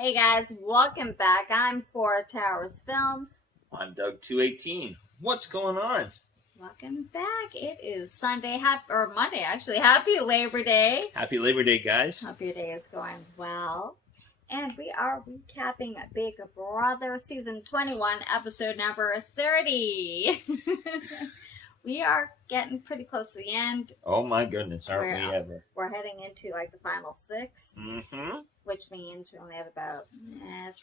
Hey guys, welcome back. I'm Four Towers Films. I'm Doug 218. What's going on? Welcome back. It is Sunday, Monday actually. Happy Labor Day. Happy Labor Day, guys. Hope your day is going well. And we are recapping Big Brother Season 21, episode number 30. We are getting pretty close to the end. Oh my goodness, aren't we ever? We're heading into like the final 6. Mm-hmm. Which means we only have about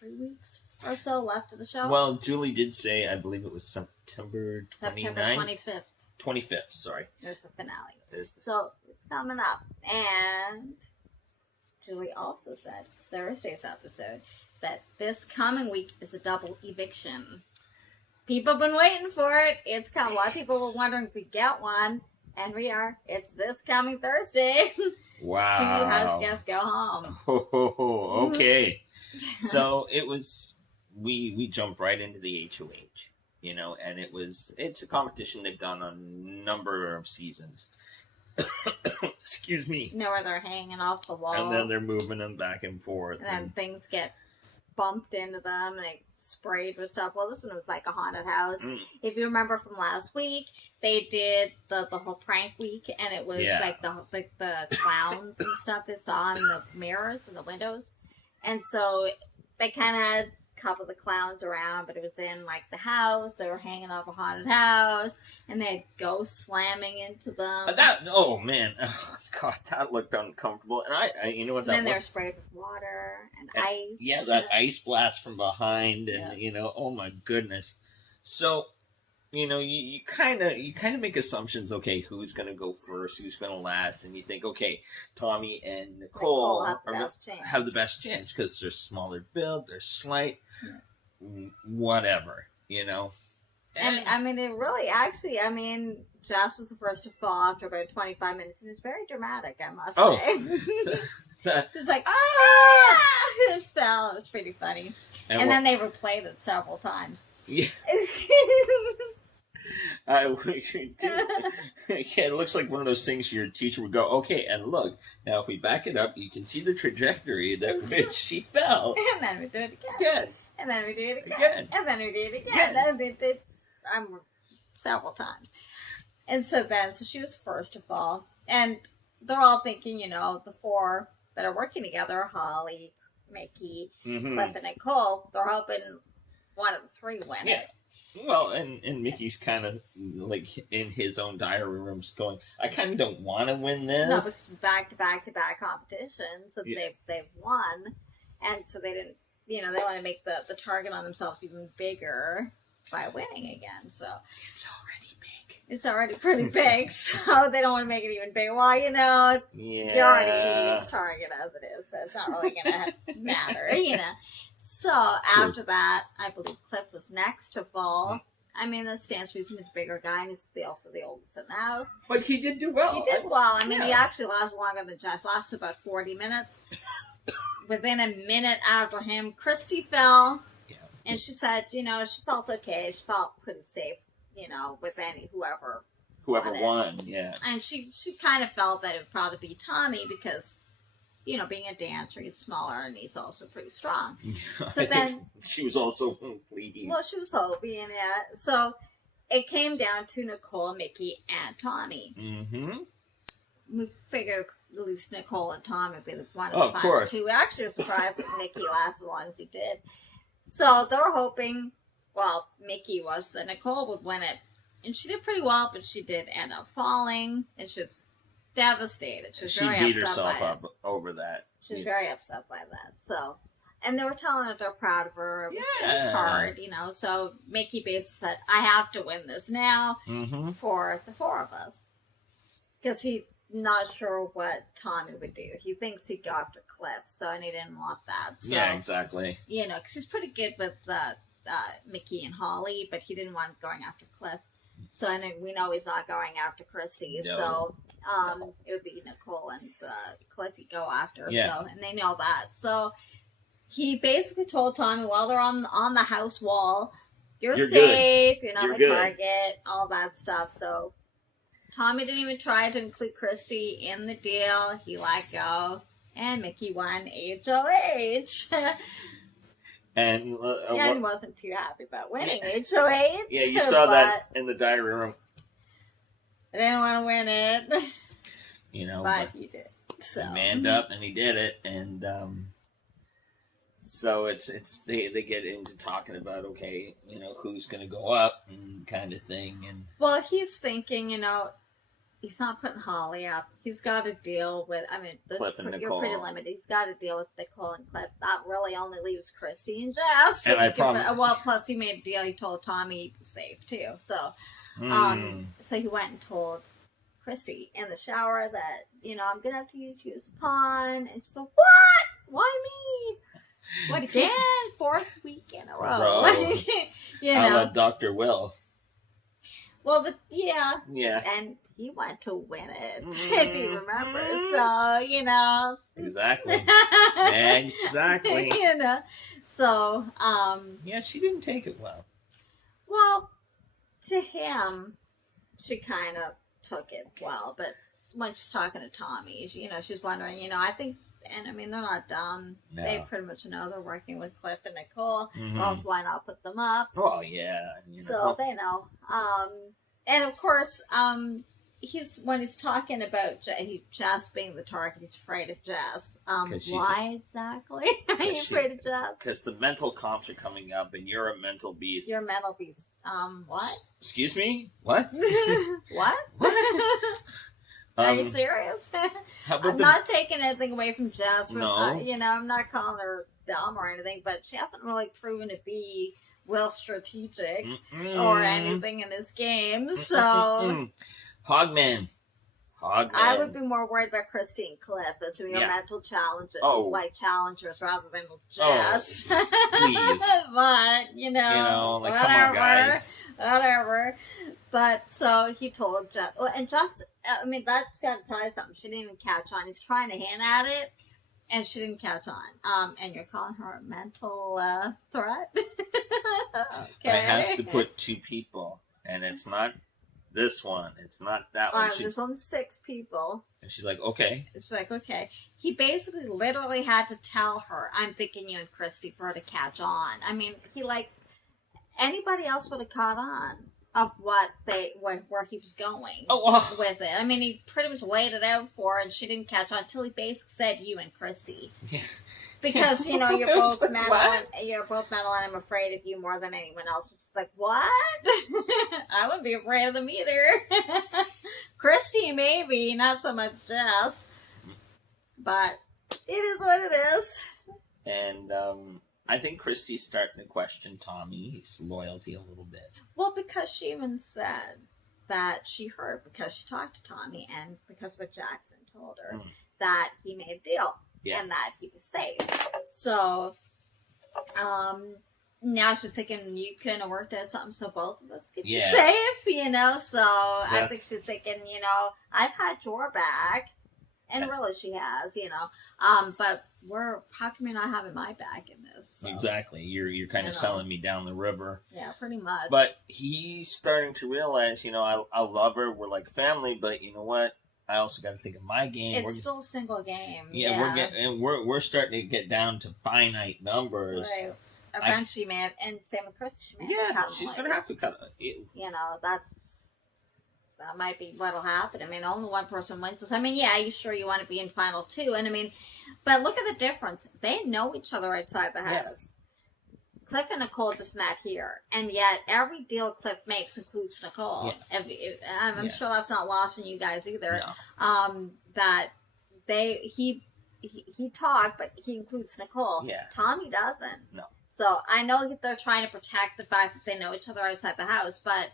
3 weeks or so left of the show. Well, Julie did say, I believe it was September 29th? September 25th. 25th, sorry. There's the finale. So, it's coming up. And Julie also said, Thursday's episode, that this coming week is a double eviction. People have been waiting for it. It's come. A lot of people were wondering if we get one. And we are. It's this coming Thursday. Wow. 2 house guests go home. Oh, okay. So it was, we jumped right into the HOH, and it's a competition they've done on a number of seasons. Excuse me. Where they're hanging off the wall. And then they're moving them back and forth. And then things get bumped into them, like sprayed with stuff. Well, this one was like a haunted house. If you remember from last week, they did the whole prank week, and it was like the clowns and stuff they saw in the mirrors and the windows. And so they kind of had a couple of the clowns around, but it was in like the house. They were hanging off a haunted house, and they had ghosts slamming into them. Oh man, oh, God, that looked uncomfortable. And I you know what? And then they were sprayed with water and ice. Yeah, that ice blast from behind, and oh my goodness. So, you kind of make assumptions. Okay, who's gonna go first? Who's gonna last? And you think, okay, Tommy and Nicole have the best chance because they're smaller build, they're slight, whatever, And I mean, it really actually, Jess was the first to fall after about 25 minutes, and it was very dramatic, I must say. She's like, ah! It fell. It was pretty funny. And then they replayed it several times. Yeah. It looks like one of those things your teacher would go, okay, and look, now if we back it up, you can see the trajectory that which she fell. And then we do it again. And then we do it again. And then we do it again. And they did several times. And so she was first to fall. And they're all thinking, the 4 that are working together, Holly, Mickey, Cliff, and Nicole, they're hoping one of the 3 win it. Well, and Mickey's kind of like in his own diary rooms going, I kind of don't want to win this. No, because back-to-back competitions that they've won. And so they didn't, they want to make the target on themselves even bigger by winning again. So it's already big. It's already pretty big, so they don't want to make it even bigger. Well, you're already a huge target as it is, so it's not really going to matter, So after that, I believe Cliff was next to fall. I mean, that stands to reason. He's a bigger guy, and he's also the oldest in the house. But he did do well. He did well. I mean, he actually lasted longer than Jess. Lasted about 40 minutes. Within a minute after him, Christy fell. Yeah. And she said, she felt okay. She felt pretty safe, with whoever won, yeah. And she kind of felt that it would probably be Tommy because, being a dancer, he's smaller and he's also pretty strong. So then she was also bleeding. Well, she was hoping, yeah. So it came down to Nicole, Mickey, and Tommy. Mm-hmm. We figured at least Nicole and Tommy would be one of the final 2. We actually were surprised that Mickey lasted as long as he did. So they were hoping, well, Mickey was that Nicole would win it. And she did pretty well, but she did end up falling. And she was devastated. She was very upset. She beat herself up over that. She was very upset by that. So, and they were telling her that they're proud of her. It was hard, So Mickey basically said, I have to win this now for the 4 of us. Because he's not sure what Tommy would do. He thinks he'd go after Cliff, and he didn't want that. So, yeah, exactly. Because he's pretty good with Mickey and Holly, but he didn't want going after Cliff. So, and we know he's not going after Christy. No. So, it would be Nicole and Cliff he'd go after. Yeah. So, and they know that. So, he basically told Tommy while they're on the house wall, you're safe, you're not a target, all that stuff. So, Tommy didn't even try to include Christy in the deal. He let go. And Mickey won HOH. And Yen wasn't too happy about winning HOH. Yeah, you saw that in the diary room. I didn't want to win it. You know, but he did. So. He manned up and he did it, and so they get into talking about, okay, you know, who's going to go up and kind of thing, and well, he's thinking, you know, he's not putting Holly up. He's got to deal with, I mean, Cliff and you're Nicole. pretty limited. He's got to deal with Nicole and Cliff. That really only leaves Christy and Jess. And I promise. Well, plus he made a deal. He told Tommy he'd be safe too. So, so he went and told Christy in the shower that, you know, I'm gonna have to use you as a pawn. And she's like, what? Why me? What again? 4th week in a row. You know, I love Dr. Will. Well, yeah, and he went to win it, if you remember. So, you know. Exactly. Exactly. You know. So, yeah, she didn't take it well. Well, to him, she kind of took it well. But when she's talking to Tommy, you know, she's wondering, you know, I think, and I mean, they're not dumb. No. They pretty much know they're working with Cliff and Nicole. Mm-hmm. Or else why not put them up? Oh, yeah. So they know. And of course, when he's talking about Jess being the target, he's afraid of Jess. Why exactly are you afraid of Jess? Because the mental comps are coming up, and you're a mental beast. You're a mental beast. What? Excuse me? What? What? Are you serious? I'm not taking anything away from Jess. No. You know, I'm not calling her dumb or anything, but she hasn't really proven to be real strategic or anything in this game. So, Hogman. I would be more worried about Christy and Cliff as your mental challenges, like challengers rather than Jess. Please. But you know, like whatever, come on, guys. Whatever. But so he told Jess, and Jess, I mean, that's got to tell you something. She didn't even catch on. He's trying to hint at it, and she didn't catch on. And you're calling her a mental threat? Okay. I have to put 2 people, and it's not this one. It's not that one. There's only 6 people. And she's like, okay. She's like, okay. He basically literally had to tell her, I'm thinking you and Christy, for her to catch on. I mean, anybody else would have caught on of where he was going with it. I mean, he pretty much laid it out for her, and she didn't catch on until he basically said you and Christy. Yeah. Because, you know, you're both mental, and I'm afraid of you more than anyone else. It's just like, what? I wouldn't be afraid of them either. Christy, maybe, not so much Jess. But it is what it is. And, I think Christy's starting to question Tommy's loyalty a little bit. Well, because she even said that she heard, because she talked to Tommy and because what Jackson told her, that he made a deal and that he was safe. So, now she's thinking you couldn't have worked out something so both of us could be safe, you know? So, I think she's thinking, you know, I've had your back. And really, she has, you know. But how come you're not having my back in this? So. Exactly. You're kind of selling me down the river. Yeah, pretty much. But he's starting to realize, you know, I love her. We're like family. But you know what? I also got to think of my game. It's still a single game. Yeah, we're starting to get down to finite numbers. Right. Eventually, man, and same with Chris. She's gonna have to cut it. You know, that might be what'll happen. I mean, only one person wins this. I mean, you sure you want to be in final 2? And I mean, but look at the difference. They know each other outside the house. Cliff and Nicole just met here, and yet every deal Cliff makes includes Nicole. I'm sure that's not lost on you guys either. No. That he talked, but he includes Nicole. Yeah. Tommy doesn't. No. So I know that they're trying to protect the fact that they know each other outside the house, but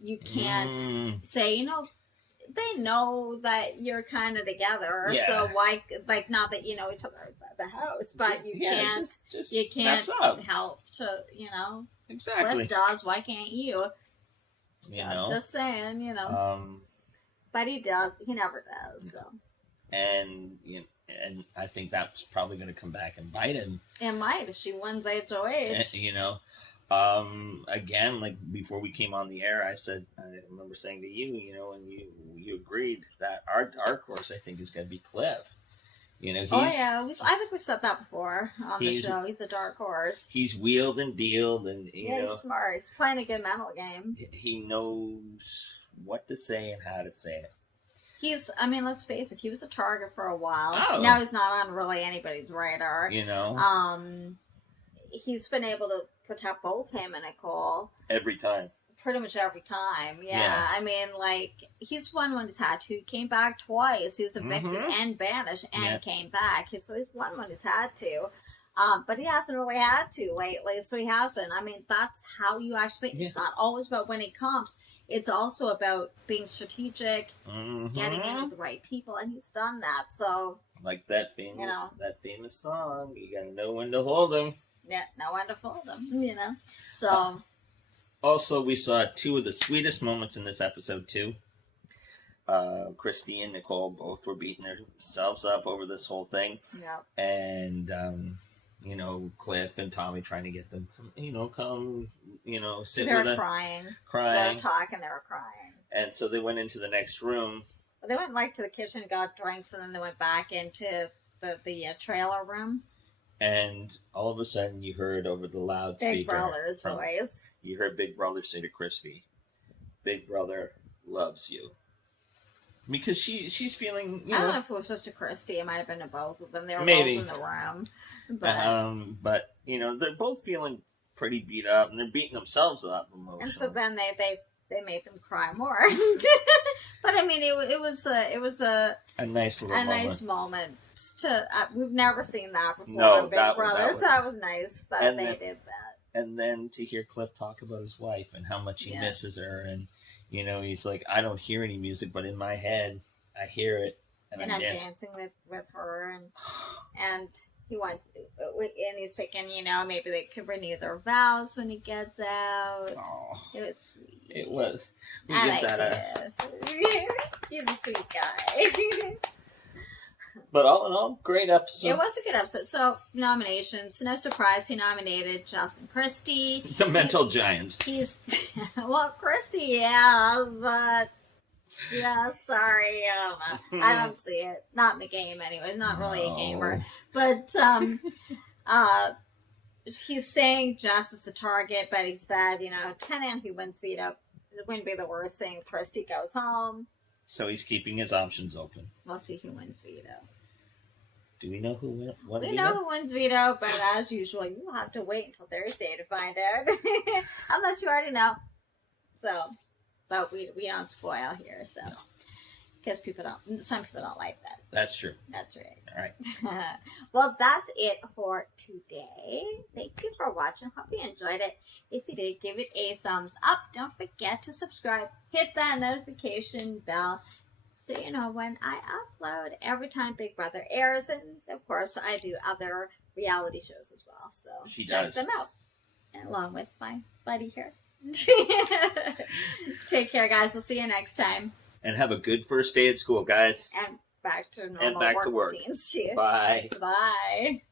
you can't say, you know, they know that you're kind of together, so why, like, not that you know each other outside the house, but you can't help to, you know. Exactly. Cliff does, why can't you? You know. Just saying, you know. But he does, he never does, so. And, you know, and I think that's probably going to come back and bite him. It might, if she wins HOH. You know. Again, like before we came on the air, I remember saying to you, you know, and you agreed that our course, I think, is going to be Cliff. You know, I think we've said that before on the show. He's a dark horse. He's wheeled and dealed, and you know, he's smart. He's playing a good mental game. He knows what to say and how to say it. Let's face it, he was a target for a while. Oh. Now he's not on really anybody's radar. You know? He's been able to protect both him and Nicole. Every time. Pretty much every time, yeah. I mean, like, he's won when he's had to. He came back twice. He was evicted and banished and came back. So he's won when he's had to. But he hasn't really had to lately, so he hasn't. I mean, that's how you actually... It's not always about winning comps. It's also about being strategic, getting in with the right people, and he's done that, so... Like that famous song, you gotta know when to hold them. Yeah, know when to fold them, you know? So... Also, we saw two of the sweetest moments in this episode, too. Christy and Nicole both were beating themselves up over this whole thing. Yep. And, you know, Cliff and Tommy trying to get them, come, sit with them. They were crying. They were talking, they were crying. And so they went into the next room. Well, they went, to the kitchen, got drinks, and then they went back into the trailer room. And all of a sudden, you heard over the loudspeaker... Big Brother's voice. You heard Big Brother say to Christy, "Big Brother loves you." Because she's feeling, I don't know if it was just to Christy. It might have been to both of them. They were both in the room. But, they're both feeling pretty beat up, and they're beating themselves up emotionally. And so then they made them cry more. But, I mean, it was a nice little moment. Nice moment. We've never seen that before in Big Brother, so that was nice that they did that. And then to hear Cliff talk about his wife and how much he misses her. And, he's like, I don't hear any music, but in my head, I hear it. And I'm dancing with her. And he went, and he's thinking, maybe they could renew their vows when he gets out. Oh, it was sweet. It was. He's a sweet guy. But all in all, great episode. It was a good episode. So, nominations. No surprise, he nominated Justin Christie. The mental giants. Christie, yeah, but... Yeah, sorry, I don't see it. Not in the game, anyways. Not really a gamer. But, he's saying Jess is the target, but he said, Kenan, who wins veto, it wouldn't be the worst thing if Christie goes home. So he's keeping his options open. We'll see who wins veto. Do we know who wins veto? We know who wins veto, but as usual, you'll have to wait until Thursday to find out. Unless you already know. So, but we don't spoil here, so. Because some people don't like that. That's true. That's right. All right. Well, that's it for today. Thank you for watching. Hope you enjoyed it. If you did, give it a thumbs up. Don't forget to subscribe. Hit that notification bell so you know when I upload every time Big Brother airs. And, of course, I do other reality shows as well. So check them out. Along with my buddy here. Take care, guys. We'll see you next time. And have a good first day at school, guys. And back to normal work routines. Bye. Bye.